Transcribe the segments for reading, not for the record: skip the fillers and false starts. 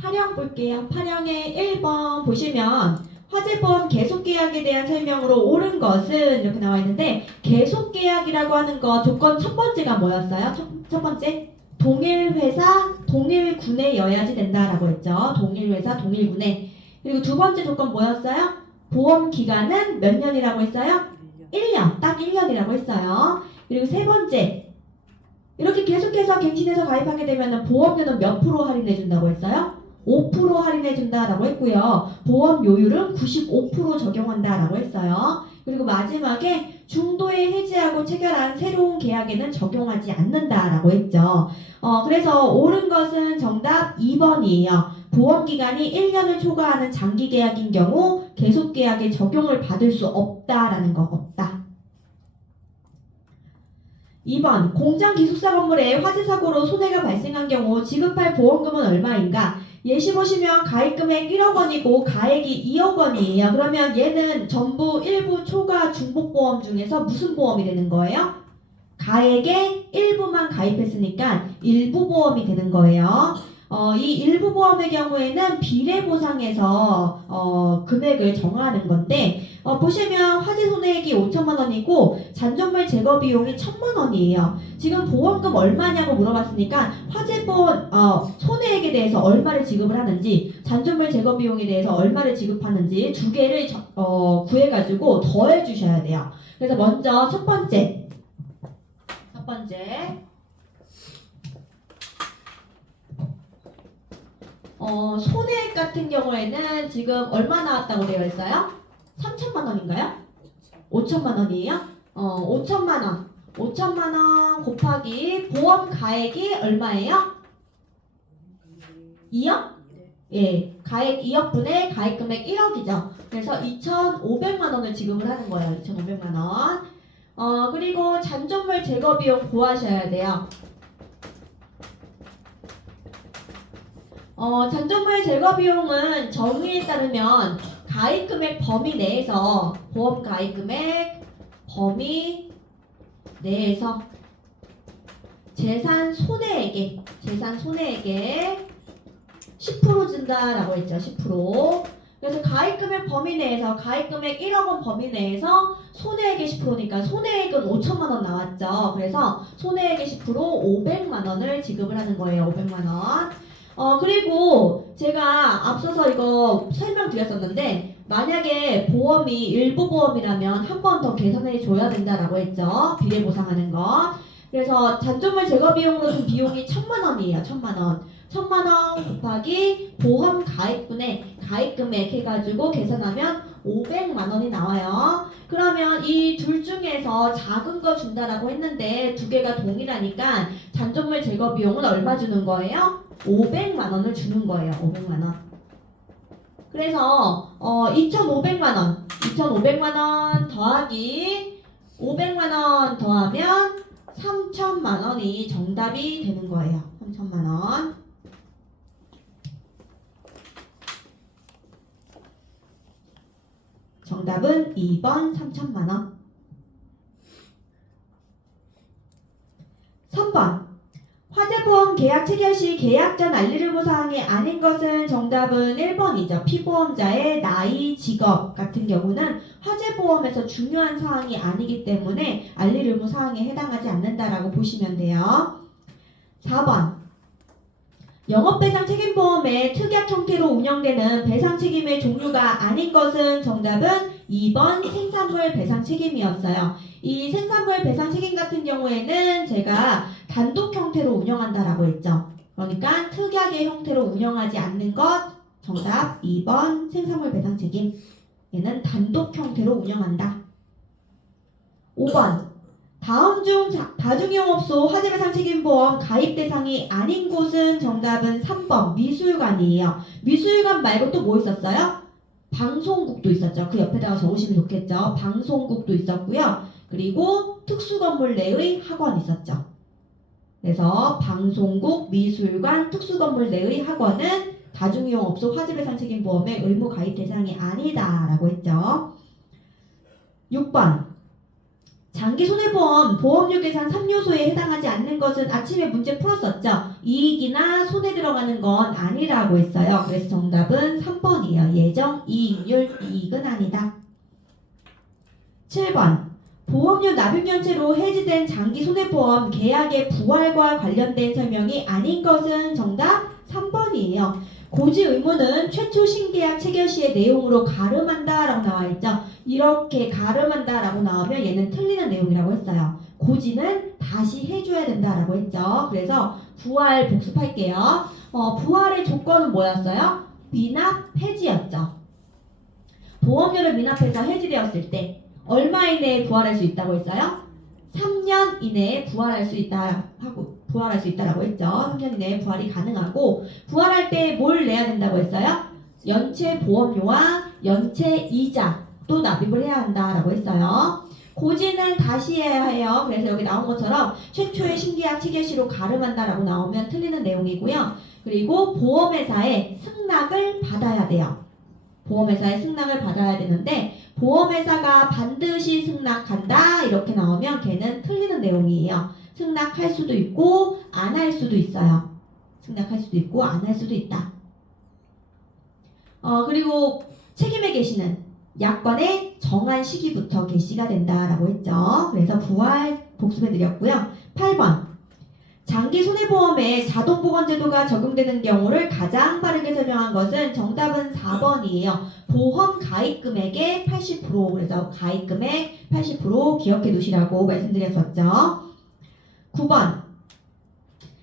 파령 볼게요. 파령의 1번 보시면 화재보험 계속계약에 대한 설명으로 옳은 것은 이렇게 나와 있는데 계속계약이라고 하는 거 조건 첫 번째가 뭐였어요? 첫 번째 동일회사 동일군에여야지 된다라고 했죠. 동일회사 동일군에. 그리고 두 번째 조건 뭐였어요? 보험 기간은 몇 년이라고 했어요? 1년. 딱 1년이라고 했어요. 그리고 세 번째 이렇게 계속해서 갱신해서 가입하게 되면 보험료는 몇 프로 할인해 준다고 했어요? 5% 할인해 준다라고 했고요. 보험료율은 95% 적용한다라고 했어요. 그리고 마지막에 중도에 해지하고 체결한 새로운 계약에는 적용하지 않는다라고 했죠. 그래서 옳은 것은 정답 2번이에요. 보험기간이 1년을 초과하는 장기 계약인 경우 계속 계약에 적용을 받을 수 없다라는 거 없다. 2번 공장 기숙사 건물에 화재 사고로 손해가 발생한 경우 지급할 보험금은 얼마인가? 예시 보시면 가입금액 1억 원이고 가액이 2억 원이에요. 그러면 얘는 전부 일부 초과 중복보험 중에서 무슨 보험이 되는 거예요? 가액의 일부만 가입했으니까 일부 보험이 되는 거예요. 이 일부 보험의 경우에는 비례보상에서 금액을 정하는 건데 보시면 화재 손해액이 5천만 원이고 잔존물 제거 비용이 1,000만 원이에요. 지금 보험금 얼마냐고 물어봤으니까 화재보험 손해액에 대해서 얼마를 지급을 하는지 잔존물 제거 비용에 대해서 얼마를 지급하는지 두 개를 구해가지고 더해 주셔야 돼요. 그래서 먼저 첫 번째 손해액 같은 경우에는 지금 얼마 나왔다고 되어 있어요? 3천만 원인가요? 5천만 원이에요? 5천만 원. 5천만 원 곱하기 보험 가액이 얼마예요? 2억? 예, 가액 2억 분의 가입 금액 1억이죠. 그래서 2,500만 원을 지급을 하는 거예요. 2,500만 원. 그리고 잔존물 제거 비용 구하셔야 돼요. 잔존물 제거 비용은 정의에 따르면 가입금액 범위 내에서 보험 가입금액 범위 내에서 재산 손해액에 10% 준다라고 했죠. 10%. 그래서 가입금액 범위 내에서 가입금액 1억 원 범위 내에서 손해액의 10%니까 손해액은 5천만 원 나왔죠. 그래서 손해액의 10% 500만 원을 지급을 하는 거예요. 500만 원. 그리고 제가 앞서서 이거 설명드렸었는데 만약에 보험이 일부 보험이라면 한 번 더 계산해 줘야 된다라고 했죠. 비례 보상하는 거. 그래서 잔존물 제거 비용으로 준 비용이 1,000만 원이에요. 1,000만 원. 1,000만 원 곱하기 보험 가입분의 가입금액 해가지고 계산하면 500만 원이 나와요. 그러면 이 둘 중에서 작은 거 준다라고 했는데 두 개가 동일하니까 잔존물 제거 비용은 얼마 주는 거예요? 500만 원을 주는 거예요. 500만 원. 그래서 2,500만 원 더하기 500만 원 더하면 3천만 원이 정답이 되는 거예요. 3천만 원. 정답은 2번 3천만 원. 3번 화재보험 계약 체결 시 계약 전 알리르무 사항이 아닌 것은 정답은 1번이죠. 피보험자의 나이, 직업 같은 경우는 화재보험에서 중요한 사항이 아니기 때문에 알리르무 사항에 해당하지 않는다라고 보시면 돼요. 4번 영업배상 책임보험의 특약 형태로 운영되는 배상 책임의 종류가 아닌 것은 정답은 2번 생산물 배상 책임이었어요. 이 생산물 배상 책임 같은 경우에는 제가 단독 형태로 운영한다라고 했죠. 그러니까 특약의 형태로 운영하지 않는 것 정답 2번 생산물 배상 책임. 얘는 단독 형태로 운영한다. 5번 다음 중 다중이용업소 화재배상 책임보험 가입 대상이 아닌 곳은 정답은 3번 미술관이에요. 미술관 말고 또 뭐 있었어요? 방송국도 있었죠. 그 옆에다가 적으시면 좋겠죠. 방송국도 있었고요. 그리고 특수건물 내의 학원 있었죠. 그래서 방송국, 미술관, 특수건물 내의 학원은 다중이용업소 화재배상 책임보험의 의무 가입 대상이 아니다라고 했죠. 6번 장기 손해보험 보험료 계산 3요소에 해당하지 않는 것은 아침에 문제 풀었었죠. 이익이나 손해 들어가는 건 아니라고 했어요. 그래서 정답은 3번이에요. 예정 이익률 이익은 아니다. 7번 보험료 납입연체로 해지된 장기 손해보험 계약의 부활과 관련된 설명이 아닌 것은 정답 3번이에요. 고지 의무는 최초 신계약 체결 시의 내용으로 가름한다 라고 나와 있죠. 이렇게 가름한다 라고 나오면 얘는 틀리는 내용이라고 했어요. 고지는 다시 해줘야 된다 라고 했죠. 그래서 부활 복습할게요. 부활의 조건은 뭐였어요? 미납 해지였죠. 보험료를 미납해서 해지되었을 때 얼마 이내에 부활할 수 있다고 했어요? 3년 이내에 부활할 수 있다라고 했죠. 3년 이내에 부활이 가능하고 부활할 때 뭘 내야 된다고 했어요? 연체 보험료와 연체 이자 또 납입을 해야 한다라고 했어요. 고지는 다시 해야 해요. 그래서 여기 나온 것처럼 최초의 신계약 체결 시로 가름한다라고 나오면 틀리는 내용이고요. 그리고 보험회사에 승낙을 받아야 돼요. 보험회사의 승낙을 받아야 되는데 보험회사가 반드시 승낙한다 이렇게 나오면 걔는 틀리는 내용이에요. 승낙할 수도 있고 안 할 수도 있어요. 승낙할 수도 있고 안 할 수도 있다. 그리고 책임의 개시는 약관의 정한 시기부터 개시가 된다라고 했죠. 그래서 부활 복습해드렸고요. 8번 장기 손해보험에 자동보건제도가 적용되는 경우를 가장 빠르게 설명한 것은 정답은 4번이에요. 보험 가입금액의 80% 그래서 가입금액 80% 기억해 두시라고 말씀드렸었죠. 9번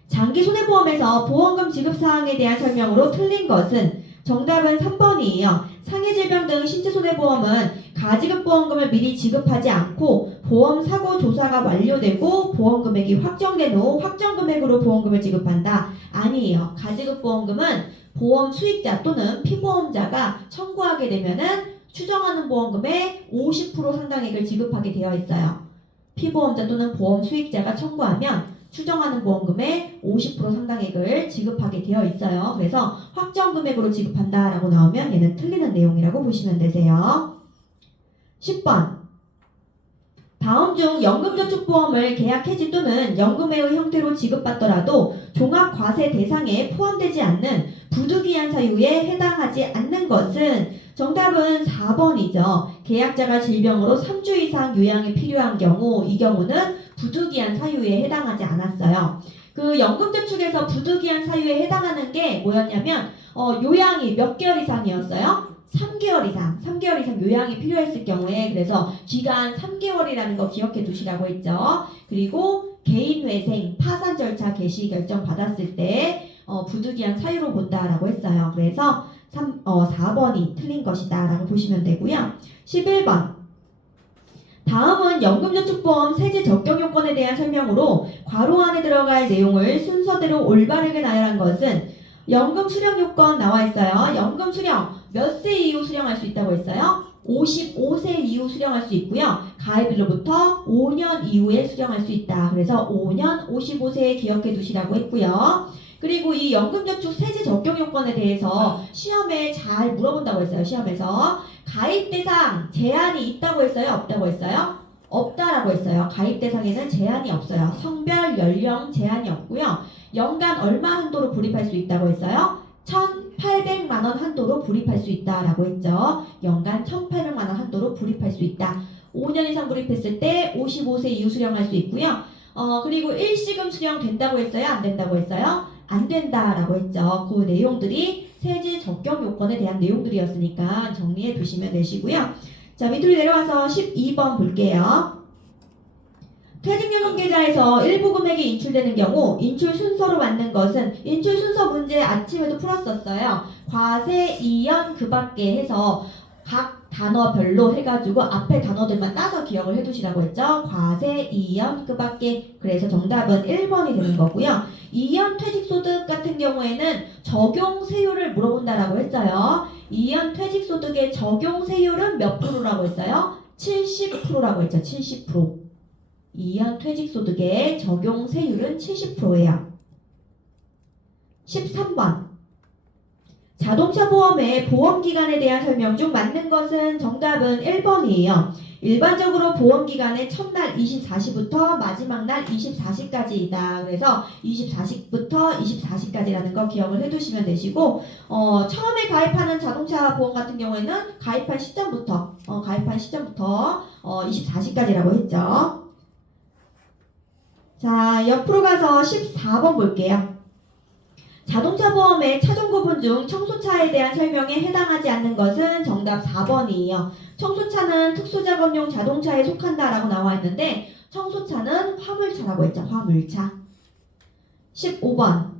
장기 손해보험에서 보험금 지급 사항에 대한 설명으로 틀린 것은 정답은 3번이에요. 상해질병 등 신체손해보험은 가지급보험금을 미리 지급하지 않고 보험 사고 조사가 완료되고 보험금액이 확정된 후 확정금액으로 보험금을 지급한다. 아니에요. 가지급보험금은 보험 수익자 또는 피보험자가 청구하게 되면은 추정하는 보험금의 50% 상당액을 지급하게 되어 있어요. 피보험자 또는 보험 수익자가 청구하면 추정하는 보험금의 50% 상당액을 지급하게 되어 있어요. 그래서 확정 금액으로 지급한다라고 나오면 얘는 틀리는 내용이라고 보시면 되세요. 10번 다음 중 연금저축보험을 계약 해지 또는 연금회의 형태로 지급받더라도 종합과세 대상에 포함되지 않는 부득이한 사유에 해당하지 않는 것은 정답은 4번이죠. 계약자가 질병으로 3주 이상 요양이 필요한 경우 이 경우는 부득이한 사유에 해당하지 않았어요. 그 연금저축에서 부득이한 사유에 해당하는 게 뭐였냐면 요양이 몇 개월 이상이었어요? 3개월 이상 요양이 필요했을 경우에 그래서 기간 3개월이라는 거 기억해 두시라고 했죠. 그리고 개인회생, 파산 절차 개시 결정 받았을 때 부득이한 사유로 본다라고 했어요. 그래서 4번이 틀린 것이다 라고 보시면 되고요. 11번 다음은 연금저축보험 세제 적용 요건에 대한 설명으로 괄호 안에 들어갈 내용을 순서대로 올바르게 나열한 것은 연금 수령 요건 나와 있어요. 연금 수령 몇 세 이후 수령할 수 있다고 했어요? 55세 이후 수령할 수 있고요. 가입일로부터 5년 이후에 수령할 수 있다. 그래서 5년 55세에 기억해 두시라고 했고요. 그리고 이 연금저축 세제 적용 요건에 대해서 시험에 잘 물어본다고 했어요. 시험에서 가입 대상 제한이 있다고 했어요? 없다고 했어요? 없다라고 했어요. 가입 대상에는 제한이 없어요. 성별, 연령 제한이 없고요. 연간 얼마 한도로 불입할 수 있다고 했어요? 1,800만 원 한도로 불입할 수 있다라고 했죠. 연간 1,800만 원 한도로 불입할 수 있다. 5년 이상 불입했을 때 55세 이후 수령할 수 있고요. 그리고 일시금 수령 된다고 했어요? 안 된다고 했어요? 안 된다라고 했죠. 그 내용들이 세제 적용 요건에 대한 내용들이었으니까 정리해 두시면 되시고요. 자, 밑으로 내려와서 12번 볼게요. 퇴직연금 계좌에서 일부 금액이 인출되는 경우 인출 순서로 맞는 것은 인출 순서 문제 아침에도 풀었었어요. 과세, 이연, 그 밖에 해서 각 단어별로 해가지고 앞에 단어들만 따서 기억을 해두시라고 했죠. 과세, 이연, 그 밖에. 그래서 정답은 1번이 되는 거고요. 이연 퇴직소득 같은 경우에는 적용세율을 물어본다라고 했어요. 이연 퇴직소득의 적용세율은 몇 프로라고 했어요? 70%라고 했죠. 70%. 이연 퇴직소득의 적용세율은 70%예요. 13번 자동차 보험의 보험기간에 대한 설명 중 맞는 것은 정답은 1번이에요. 일반적으로 보험기간은 첫날 24시부터 마지막 날 24시까지이다. 그래서 24시부터 24시까지라는 거 기억을 해두시면 되시고 처음에 가입하는 자동차 보험 같은 경우에는 가입한 시점부터 24시까지라고 했죠. 자, 옆으로 가서 14번 볼게요. 자동차 보험의 차종 구분 중 청소차에 대한 설명에 해당하지 않는 것은 정답 4번이에요. 청소차는 특수작업용 자동차에 속한다라고 나와 있는데 청소차는 화물차라고 했죠. 화물차. 15번.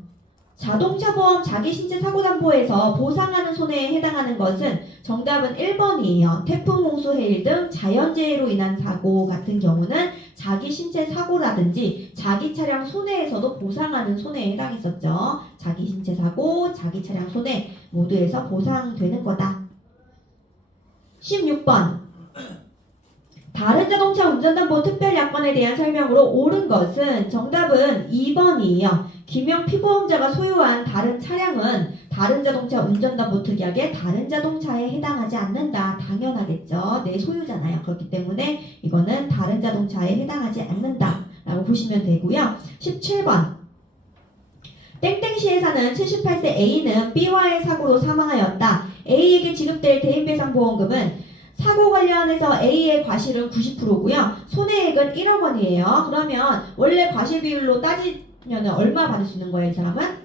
자동차 보험 자기신체 사고담보에서 보상하는 손해에 해당하는 것은 정답은 1번이에요. 태풍, 홍수, 해일 등 자연재해로 인한 사고 같은 경우는 자기신체 사고라든지 자기 차량 손해에서도 보상하는 손해에 해당했었죠. 자기신체 사고, 자기 차량 손해 모두에서 보상되는 거다. 16번. 다른 자동차 운전담보 특별약관에 대한 설명으로 옳은 것은 정답은 2번이에요. 김영 피보험자가 소유한 다른 차량은 다른 자동차 운전담보 특약에 다른 자동차에 해당하지 않는다. 당연하겠죠. 내 소유잖아요. 그렇기 때문에 이거는 다른 자동차에 해당하지 않는다 라고 보시면 되고요. 17번. 땡땡시에 사는 78세 A는 B와의 사고로 사망하였다. A에게 지급될 대인배상보험금은 사고 관련해서 A의 과실은 90%고요. 손해액은 1억 원이에요. 그러면 원래 과실 비율로 따지면 얼마 받을 수 있는 거예요, 이 사람은?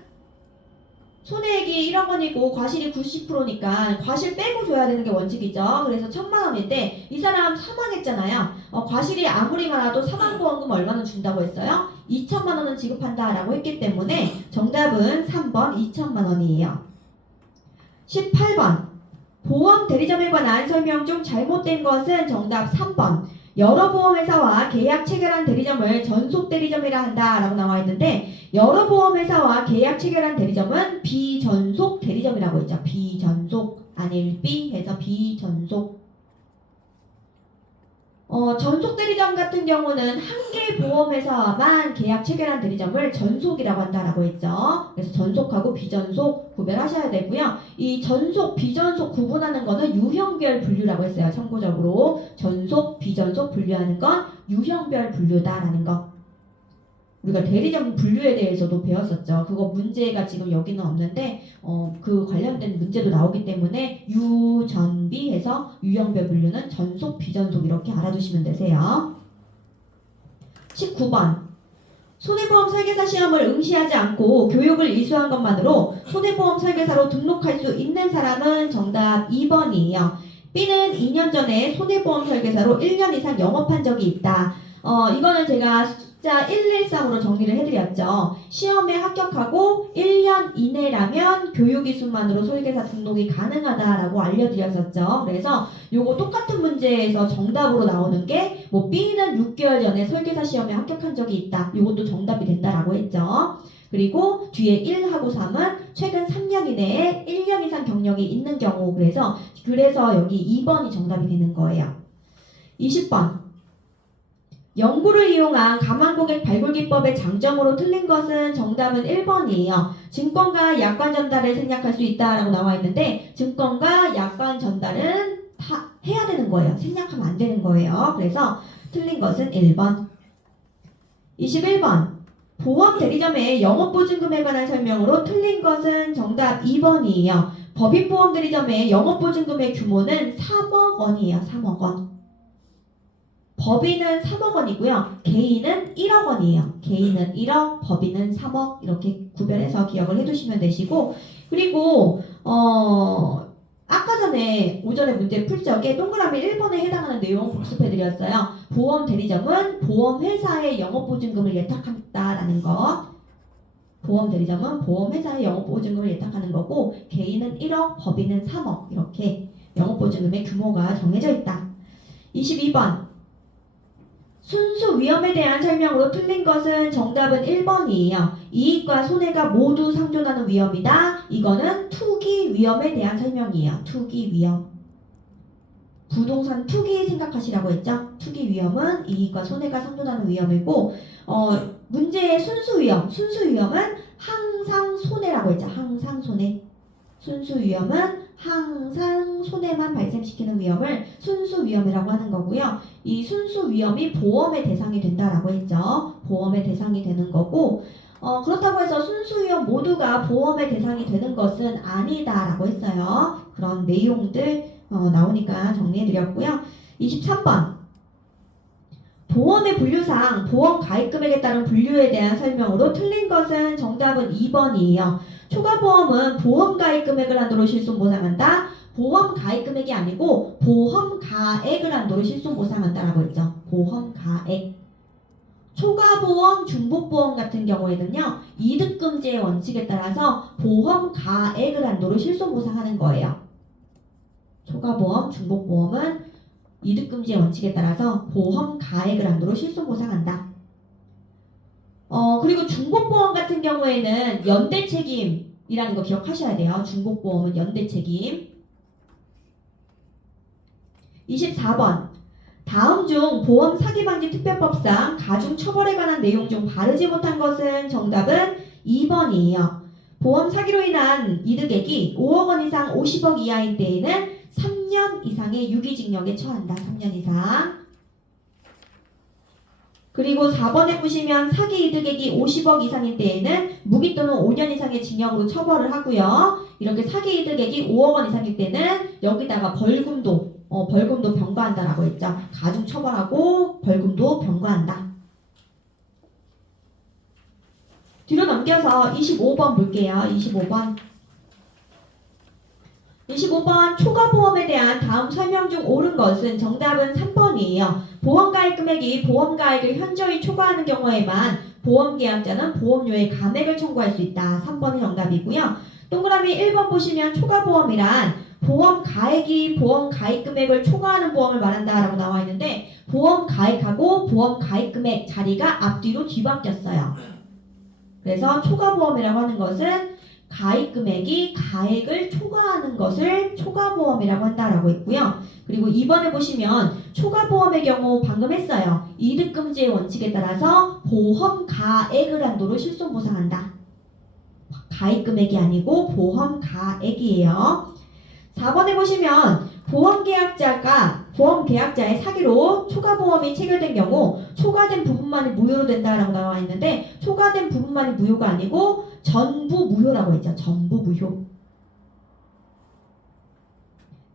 손해액이 1억 원이고 과실이 90%니까 과실 빼고 줘야 되는 게 원칙이죠. 그래서 1,000만 원인데 이 사람 사망했잖아요. 과실이 아무리 많아도 사망보험금 얼마나 준다고 했어요? 2,000만 원은 지급한다라고 했기 때문에 정답은 3번 2,000만 원이에요. 18번. 보험 대리점에 관한 설명 중 잘못된 것은 정답 3번. 여러 보험회사와 계약 체결한 대리점을 전속 대리점이라 한다라고 나와 있는데 여러 보험회사와 계약 체결한 대리점은 비전속 대리점이라고 했죠. 비전속 안일비 해서 비전속. 전속 대리점 같은 경우는 한 개 보험회사만 계약 체결한 대리점을 전속이라고 한다라고 했죠. 그래서 전속하고 비전속 구별하셔야 되고요. 이 전속, 비전속 구분하는 거는 유형별 분류라고 했어요. 참고적으로 전속, 비전속 분류하는 건 유형별 분류다라는 거. 우리가 대리점 분류에 대해서도 배웠었죠. 그거 문제가 지금 여기는 없는데 그 관련된 문제도 나오기 때문에 유전비해서 유형별 분류는 전속, 비전속 이렇게 알아두시면 되세요. 19번. 손해보험 설계사 시험을 응시하지 않고 교육을 이수한 것만으로 손해보험 설계사로 등록할 수 있는 사람은 정답 2번이에요. B는 2년 전에 손해보험 설계사로 1년 이상 영업한 적이 있다. 이거는 제가 숫자 113으로 정리를 해드렸죠. 시험에 합격하고 1년 이내라면 교육이수만으로 설계사 등록이 가능하다라고 알려드렸었죠. 그래서 요거 똑같은 문제에서 정답으로 나오는 게 B는 6개월 전에 설계사 시험에 합격한 적이 있다. 요것도 정답이 된다라고 했죠. 그리고 뒤에 1하고 3은 최근 3년 이내에 1년 이상 경력이 있는 경우 그래서 여기 2번이 정답이 되는 거예요. 20번. 연구를 이용한 가망고객 발굴기법의 장점으로 틀린 것은 정답은 1번이에요. 증권과 약관 전달을 생략할 수 있다라고 나와 있는데 증권과 약관 전달은 다 해야 되는 거예요. 생략하면 안 되는 거예요. 그래서 틀린 것은 1번. 21번. 보험 대리점의 영업보증금에 관한 설명으로 틀린 것은 정답 2번이에요. 법인보험 대리점의 영업보증금의 규모는 3억 원이에요. 3억 원. 법인은 3억 원이고요. 개인은 1억 원이에요. 개인은 1억, 법인은 3억 이렇게 구별해서 기억을 해두시면 되시고 그리고 아까 전에 오전에 문제 풀 적에 동그라미 1번에 해당하는 내용 복습해드렸어요. 보험 대리점은 보험회사의 영업보증금을 예탁한다라는 거. 보험 대리점은 보험회사의 영업보증금을 예탁하는 거고 개인은 1억, 법인은 3억 이렇게 영업보증금의 규모가 정해져 있다. 22번. 순수 위험에 대한 설명으로 틀린 것은 정답은 1번이에요. 이익과 손해가 모두 상존하는 위험이다. 이거는 투기 위험에 대한 설명이에요. 투기 위험. 부동산 투기 생각하시라고 했죠? 투기 위험은 이익과 손해가 상존하는 위험이고 문제의 순수 위험. 순수 위험은 항상 손해라고 했죠. 항상 손해. 순수 위험은 항상 손해만 발생시키는 위험을 순수 위험이라고 하는 거고요. 이 순수 위험이 보험의 대상이 된다라고 했죠. 보험의 대상이 되는 거고, 그렇다고 해서 순수 위험 모두가 보험의 대상이 되는 것은 아니다라고 했어요. 그런 내용들 나오니까 정리해드렸고요. 23번. 보험의 분류상 보험 가입 금액에 따른 분류에 대한 설명으로 틀린 것은 정답은 2번이에요. 초과보험은 보험 가입 금액을 한도로 실손보상한다. 보험 가입 금액이 아니고 보험 가액을 한도로 실손보상한다라고 했죠. 보험 가액. 초과보험, 중복보험 같은 경우에는요. 이득금지의 원칙에 따라서 보험 가액을 한도로 실손보상하는 거예요. 초과보험, 중복보험은 이득금지의 원칙에 따라서 보험 가액을 한도로 실손보상한다. 그리고 중복보험 같은 경우에는 연대책임이라는 거 기억하셔야 돼요. 중복보험은 연대책임. 24번. 다음 중 보험 사기방지 특별법상 가중처벌에 관한 내용 중 바르지 못한 것은 정답은 2번이에요. 보험 사기로 인한 이득액이 5억 원 이상 50억 이하인 때에는 3년 이상의 유기징역에 처한다. 3년 이상. 그리고 4번에 보시면 사기 이득액이 50억 이상인 때에는 무기 또는 5년 이상의 징역으로 처벌을 하고요. 이렇게 사기 이득액이 5억 원 이상일 때는 여기다가 벌금도 병과한다라고 했죠. 가중 처벌하고 벌금도 병과한다. 뒤로 넘겨서 25번 볼게요. 25번 초과보험에 대한 다음 설명 중 옳은 것은 정답은 3번이에요. 보험가입 금액이 보험가액을 현저히 초과하는 경우에만 보험계약자는 보험료의 감액을 청구할 수 있다. 3번이 정답이고요. 동그라미 1번 보시면 초과보험이란 보험가액이 보험가입 금액을 초과하는 보험을 말한다라고 나와 있는데 보험가액하고 보험가입 금액 자리가 앞뒤로 뒤바뀌었어요. 그래서 초과보험이라고 하는 것은 가입 금액이 가액을 초과하는 것을 초과보험이라고 한다라고 했고요. 그리고 2번에 보시면 초과보험의 경우 방금 했어요. 이득금지의 원칙에 따라서 보험 가액을 한도로 실손보상한다. 가입 금액이 아니고 보험 가액이에요. 4번에 보시면 보험계약자의 사기로 초과보험이 체결된 경우 초과된 부분만이 무효로 된다라고 나와 있는데 초과된 부분만이 무효가 아니고 전부 무효라고 했죠. 전부 무효.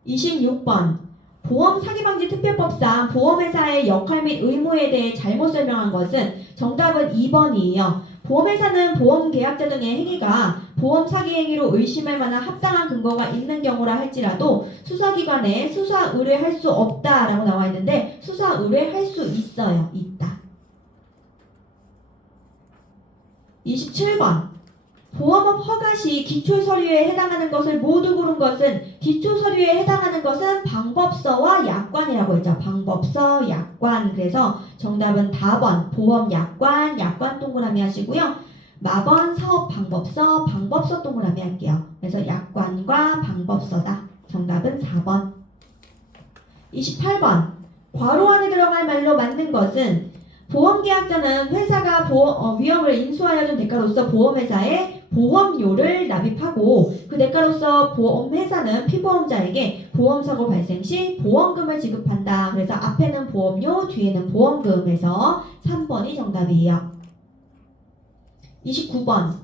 26번. 보험 사기방지 특별법상 보험회사의 역할 및 의무에 대해 잘못 설명한 것은 정답은 2번이에요. 보험회사는 보험계약자 등의 행위가 보험 사기 행위로 의심할 만한 합당한 근거가 있는 경우라 할지라도 수사기관에 수사 의뢰할 수 없다라고 나와 있는데 수사 의뢰할 수 있어요. 있다. 27번. 보험업 허가 시 기초서류에 해당하는 것을 모두 고른 것은 기초서류에 해당하는 것은 방법서와 약관이라고 했죠. 방법서, 약관. 그래서 정답은 4번 보험 약관, 약관 동그라미 하시고요. 마번 사업 방법서, 방법서 동그라미 할게요. 그래서 약관과 방법서다. 정답은 4번. 28번. 괄호 안에 들어갈 말로 맞는 것은 보험계약자는 회사가 위험을 인수하여 준 대가로서 보험회사에 보험료를 납입하고 그 대가로서 보험회사는 피보험자에게 보험사고 발생 시 보험금을 지급한다. 그래서 앞에는 보험료, 뒤에는 보험금에서 3번이 정답이에요. 29번.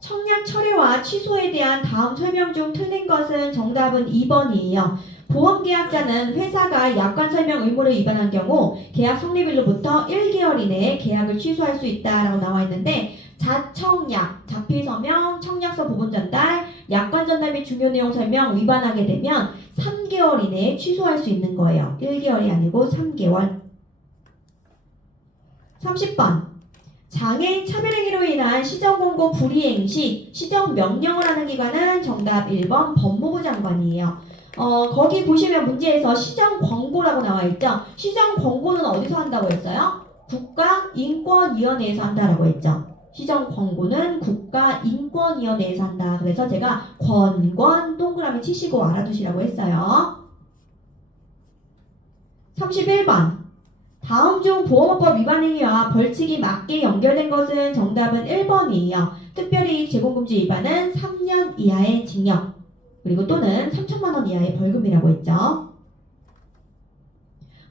청약 철회와 취소에 대한 다음 설명 중 틀린 것은 정답은 2번이에요. 보험계약자는 회사가 약관 설명 의무를 위반한 경우 계약 성립일로부터 1개월 이내에 계약을 취소할 수 있다라고 나와 있는데 자청약, 자필서명, 청약서 부분 전달, 약관 전달 및 중요 내용 설명 위반하게 되면 3개월 이내에 취소할 수 있는 거예요. 1개월이 아니고 3개월. 30번. 장애인 차별행위로 인한 시정공고 불이행 시 시정명령을 하는 기관은 정답 1번 법무부 장관이에요. 거기 보시면 문제에서 시정권고라고 나와 있죠. 시정권고는 어디서 한다고 했어요? 국가인권위원회에서 한다라고 했죠. 시정권고는 국가인권위원회에서 한다. 그래서 제가 권권 동그라미 치시고 알아두시라고 했어요. 31번. 다음 중 보험업법 위반 행위와 벌칙이 맞게 연결된 것은 정답은 1번이에요. 특별히 제공금지 위반은 3년 이하의 징역. 그리고 또는 3천만 원 이하의 벌금이라고 했죠.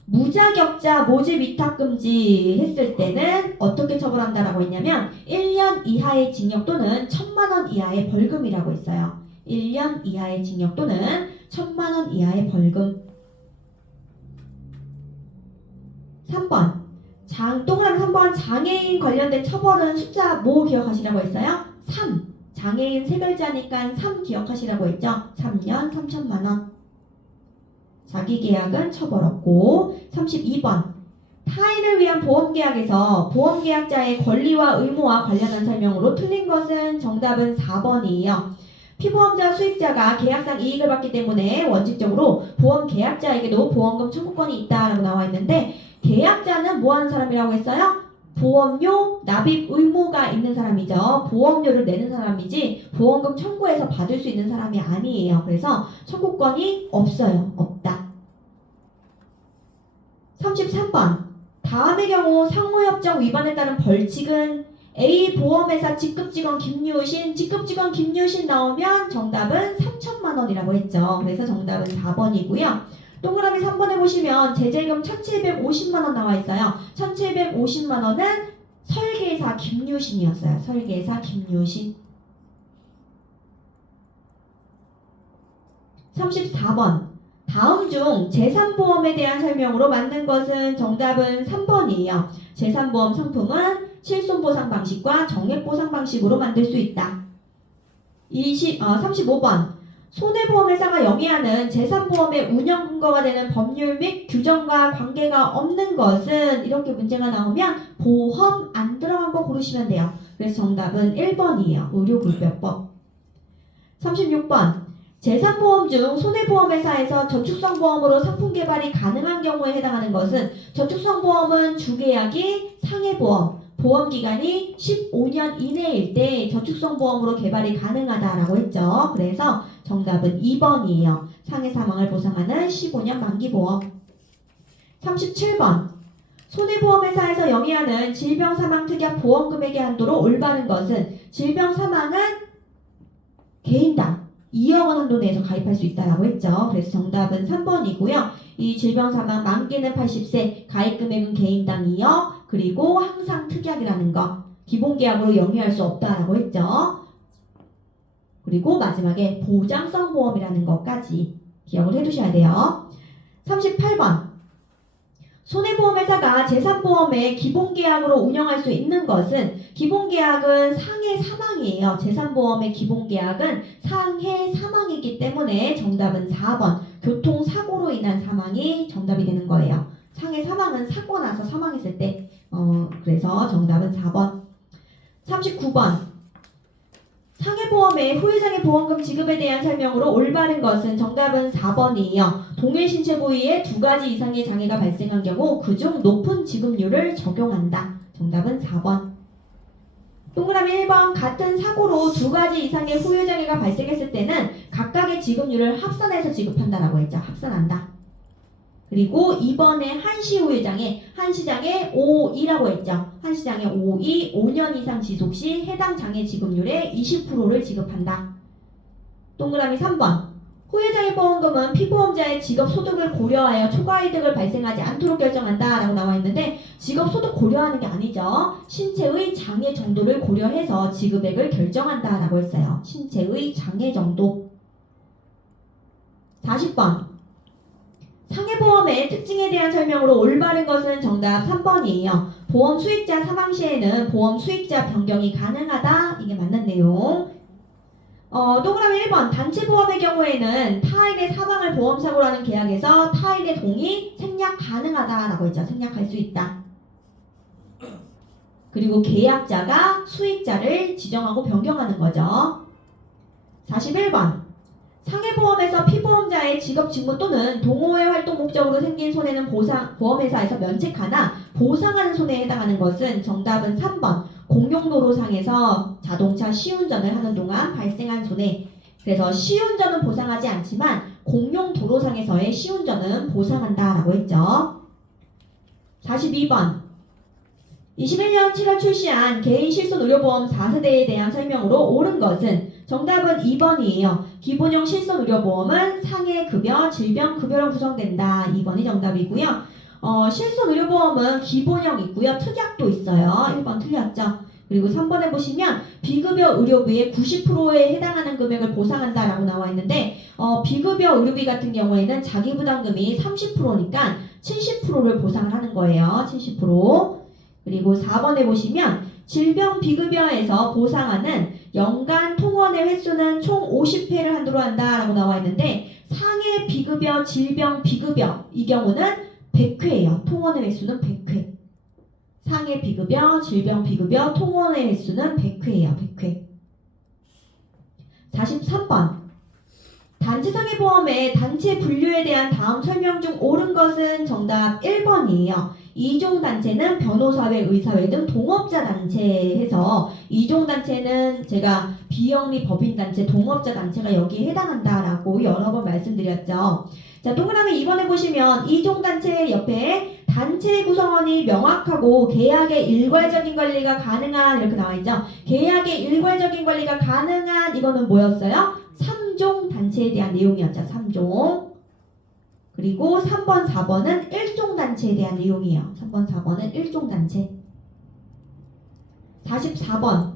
무자격자 모집 위탁 금지 했을 때는 어떻게 처벌한다라고 했냐면 1년 이하의 징역 또는 1,000만 원 이하의 벌금이라고 했어요. 1년 이하의 징역 또는 1,000만 원 이하의 벌금. 3번. 동그라미 3번 장애인 관련된 처벌은 숫자 뭐 기억하시라고 했어요? 3. 장애인 세 글자니까 3 기억하시라고 했죠? 3년 3천만 원. 자기계약은 처벌 없고. 32번. 타인을 위한 보험계약에서 보험계약자의 권리와 의무와 관련한 설명으로 틀린 것은 정답은 4번이에요. 피보험자 수익자가 계약상 이익을 받기 때문에 원칙적으로 보험계약자에게도 보험금 청구권이 있다라고 나와 있는데 계약자는 뭐 하는 사람이라고 했어요? 보험료 납입 의무가 있는 사람이죠. 보험료를 내는 사람이지 보험금 청구해서 받을 수 있는 사람이 아니에요. 그래서 청구권이 없어요. 없다. 33번. 다음의 경우 상호협정 위반에 따른 벌칙은 A 보험회사 직급직원 김유신, 직급직원 김유신 나오면 정답은 3천만 원이라고 했죠. 그래서 정답은 4번이고요. 동그라미 3번에 보시면 제재금 1,750만 원 나와 있어요. 1,750만 원은 설계사 김유신이었어요. 설계사 김유신. 34번. 다음 중 재산보험에 대한 설명으로 맞는 것은 정답은 3번이에요. 재산보험 상품은 실손보상 방식과 정액보상 방식으로 만들 수 있다. 35번. 손해보험회사가 영위하는 재산보험의 운영 근거가 되는 법률 및 규정과 관계가 없는 것은 이렇게 문제가 나오면 보험 안 들어간 거 고르시면 돼요. 그래서 정답은 1번이에요. 의료불법법. 36번. 재산보험 중 손해보험회사에서 저축성보험으로 상품 개발이 가능한 경우에 해당하는 것은 저축성보험은 주계약이 상해보험, 보험기간이 15년 이내일 때 저축성보험으로 개발이 가능하다라고 했죠. 그래서 정답은 2번이에요. 상해사망을 보상하는 15년 만기보험. 37번. 손해보험회사에서 영위하는 질병사망특약 보험금액의 한도로 올바른 것은 질병사망은 개인당 2억 원 한도 내에서 가입할 수 있다라고 했죠. 그래서 정답은 3번이고요. 이 질병사망 만기는 80세, 가입금액은 개인당 2억, 그리고 항상 특약이라는 거, 기본계약으로 영위할 수 없다라고 했죠. 그리고 마지막에 보장성 보험이라는 것까지 기억을 해두셔야 돼요. 38번. 손해보험회사가 재산보험의 기본계약으로 운영할 수 있는 것은 기본계약은 상해 사망이에요. 재산보험의 기본계약은 상해 사망이기 때문에 정답은 4번. 교통사고로 인한 사망이 정답이 되는 거예요. 상해 사망은 사고 나서 사망했을 때 그래서 정답은 4번. 39번. 상해보험의 후유장애 보험금 지급에 대한 설명으로 올바른 것은 정답은 4번이에요. 동일 신체 부위에 2가지 이상의 장애가 발생한 경우 그중 높은 지급률을 적용한다. 정답은 4번. 동그라미 1번. 같은 사고로 2가지 이상의 후유장애가 발생했을 때는 각각의 지급률을 합산해서 지급한다라고 했죠. 합산한다. 그리고 2번에 한시후유장애, 한시장애 5.2라고 했죠. 한시장애 5.2, 5년 이상 지속 시 해당 장애 지급률의 20%를 지급한다. 동그라미 3번. 후유장애 보험금은 피보험자의 직업소득을 고려하여 초과이득을 발생하지 않도록 결정한다 라고 나와 있는데 직업소득 고려하는 게 아니죠. 신체의 장애 정도를 고려해서 지급액을 결정한다 라고 했어요. 신체의 장애 정도. 40번. 상해보험의 특징에 대한 설명으로 올바른 것은 정답 3번이에요. 보험 수익자 사망 시에는 보험 수익자 변경이 가능하다. 이게 맞는 내용. 동그라미 1번. 단체보험의 경우에는 타인의 사망을 보험사고로 하는 계약에서 타인의 동의 생략 가능하다라고 했죠. 생략할 수 있다. 그리고 계약자가 수익자를 지정하고 변경하는 거죠. 41번. 상해보험에서 피보험자의 직업 직무 또는 동호회 활동 목적으로 생긴 손해는 보험회사에서 면책하나 보상하는 손해에 해당하는 것은 정답은 3번. 공용도로상에서 자동차 시운전을 하는 동안 발생한 손해. 그래서 시운전은 보상하지 않지만 공용도로상에서의 시운전은 보상한다라고 했죠. 42번. 21년 7월 출시한 개인 실손 의료보험 4세대에 대한 설명으로 옳은 것은 정답은 2번이에요. 기본형 실손의료보험은 상해급여, 질병급여로 구성된다. 2번이 정답이고요. 실손의료보험은 기본형 있고요. 특약도 있어요. 1번 틀렸죠. 그리고 3번에 보시면 비급여 의료비의 90%에 해당하는 금액을 보상한다라고 나와 있는데 비급여 의료비 같은 경우에는 자기부담금이 30%니까 70%를 보상을 하는 거예요. 70%. 그리고 4번에 보시면 질병 비급여에서 보상하는 연간 통원의 횟수는 총 50회를 한도로 한다라고 나와 있는데 상해 비급여, 질병 비급여 이 경우는 100회예요. 통원의 횟수는 100회. 상해 비급여, 질병 비급여, 통원의 횟수는 100회예요. 100회. 43번. 단체상해보험의 단체 분류에 대한 다음 설명 중 옳은 것은 정답 1번이에요. 이종단체는 변호사회, 의사회 등 동업자 단체에서 이종단체는 제가 비영리 법인단체, 동업자 단체가 여기에 해당한다라고 여러 번 말씀드렸죠. 자, 동그라미 2번에 보시면 이종단체 옆에 단체 구성원이 명확하고 계약의 일괄적인 관리가 가능한 이렇게 나와있죠. 계약의 일괄적인 관리가 가능한 이거는 뭐였어요? 3종 단체에 대한 내용이었죠. 3종. 그리고 3번, 4번은 1종 단체에 대한 내용이에요. 3번, 4번은 1종 단체. 44번.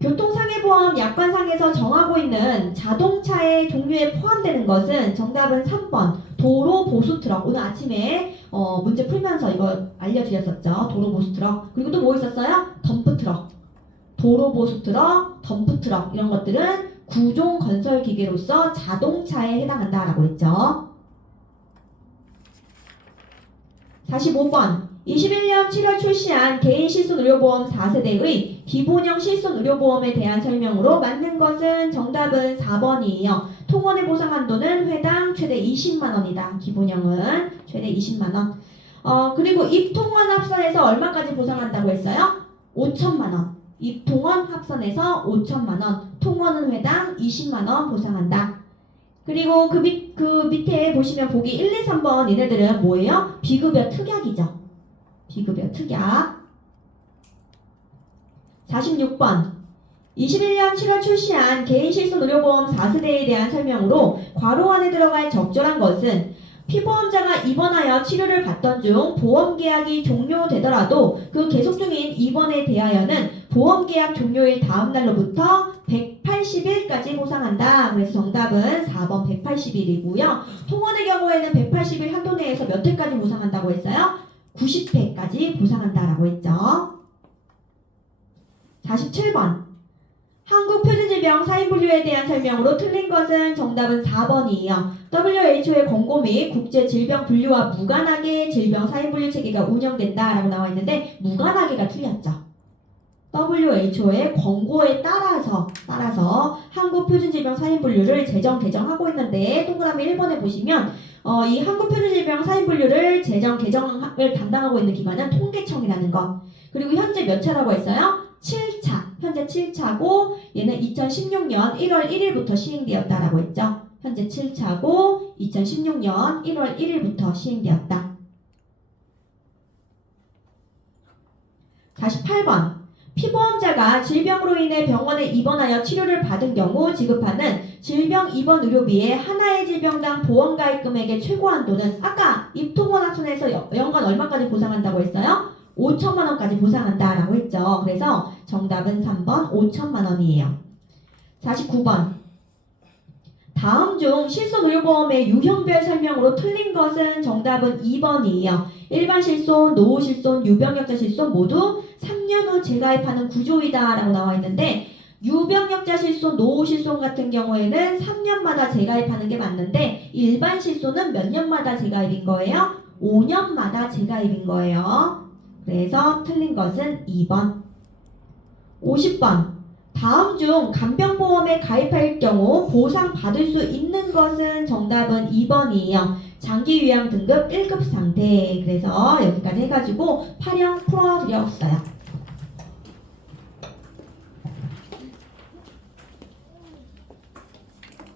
교통상해보험 약관상에서 정하고 있는 자동차의 종류에 포함되는 것은 정답은 3번 도로보수트럭. 오늘 아침에 문제 풀면서 이거 알려드렸었죠. 도로보수트럭. 그리고 또 뭐 있었어요? 덤프트럭. 도로보수트럭, 덤프트럭 이런 것들은 구종 건설기계로서 자동차에 해당한다라고 했죠. 45번. 21년 7월 출시한 개인 실손의료보험 4세대의 기본형 실손의료보험에 대한 설명으로 맞는 것은 정답은 4번이에요. 통원의 보상 한도는 회당 최대 20만원이다. 기본형은 최대 20만원. 그리고 입통원 합산해서 얼마까지 보상한다고 했어요? 5천만원. 입통원 합산해서 5천만원. 통원은 회당 20만원 보상한다. 그리고 그 밑에 보시면 보기 1, 2, 3번 얘네들은 뭐예요? 비급여 특약이죠. 비급여 특약. 46번. 21년 7월 출시한 개인실손의료보험 4세대에 대한 설명으로 괄호 안에 들어갈 적절한 것은 피보험자가 입원하여 치료를 받던 중 보험계약이 종료되더라도 그 계속 중인 입원에 대하여는 보험계약 종료일 다음 날로부터 180일까지 보상한다. 그래서 정답은 4번 180일이고요. 통원의 경우에는 180일 한도 내에서 몇 회까지 보상한다고 했어요? 90회까지 보상한다라고 했죠. 47번. 한국표준질병 사인분류에 대한 설명으로 틀린 것은 정답은 4번이에요. WHO의 권고 및 국제질병분류와 무관하게 질병 사인분류 체계가 운영된다라고 나와 있는데 무관하게가 틀렸죠. WHO의 권고에 따라서 한국표준질병 사인분류를 개정하고 있는데 동그라미 1번에 보시면 이 한국표준질병 사인분류를 개정을 담당하고 있는 기관은 통계청이라는 것. 그리고 현재 몇 차라고 했어요? 7차. 현재 7차고 얘는 2016년 1월 1일부터 시행되었다라고 했죠. 현재 7차고 2016년 1월 1일부터 시행되었다. 48번. 피보험자가 질병으로 인해 병원에 입원하여 치료를 받은 경우 지급하는 질병 입원 의료비의 하나의 질병당 보험가입 금액의 최고 한도는 아까 입통원 합산해서 연간 얼마까지 보상한다고 했어요? 5천만원까지 보상한다라고 했죠. 그래서 정답은 3번 5천만원이에요. 49번. 다음 중 실손의료보험의 유형별 설명으로 틀린 것은 정답은 2번이에요. 일반 실손, 노후 실손, 유병력자 실손 모두 3년 후 재가입하는 구조이다 라고 나와 있는데 유병력자 실손, 노후 실손 같은 경우에는 3년마다 재가입하는 게 맞는데 일반 실손은 몇 년마다 재가입인 거예요? 5년마다 재가입인 거예요. 그래서 틀린 것은 2번. 50번. 다음 중 간병보험에 가입할 경우 보상받을 수 있는 것은 정답은 2번이에요. 장기요양 등급 1급 상태. 그래서 여기까지 해가지고 8형 풀어드렸어요.